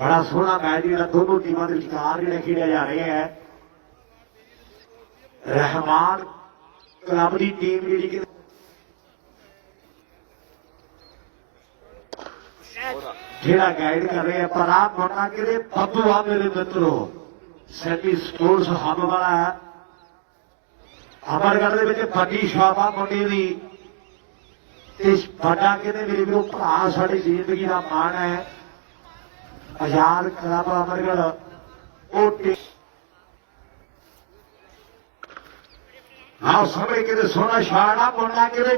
ਬੜਾ ਸੋਹਣਾ ਮੈਚ ਜਿਹੜਾ ਦੋਨੋਂ ਟੀਮਾਂ ਦੇ ਵਿਚਕਾਰ ਜਿਹੜੇ ਖੇਡਿਆ ਜਾ ਰਿਹਾ ਹੈ। ਰਹਿਮਾਨ ਕਲੱਬ ਦੀ ਟੀਮ ਜਿਹੜੀ ਕਿ ਜਿਹੜਾ ਗਾਈਡ ਕਰ ਰਿਹਾ ਪਰ ਆਪ ਮੋਟਾ ਕਿਤੇ ਫੱਦੂ ਆ ਮੇਰੇ ਮਿੱਤਰੋ। ਸੈਟੀ ਸਪੋਰਟਸ ਹੱਬ ਵਾਲਾ ਹੈ। ਅਮਰਗੜ੍ਹ ਦੇ ਵਿੱਚ ਵੱਡੀ ਸ਼ਾਪ ਆ ਮੁੰਡੇ ਦੀ। ਤੇ ਵੱਡਾ ਕਿਤੇ ਮੇਰੇ ਵੀਰੋ ਭਰਾ ਸਾਡੀ ਜ਼ਿੰਦਗੀ ਦਾ ਮਾਣ ਹੈ। ਆਜ਼ਾਦ ਕਲੱਬ ਅਮਰਗੜ੍ਹ ਉਹ ਟੀ- ਆਹ ਸਾਹਮਣੇ ਕਿਤੇ ਸੋਹਣਾ ਸ਼ਾਟ ਆ ਕਿਤੇ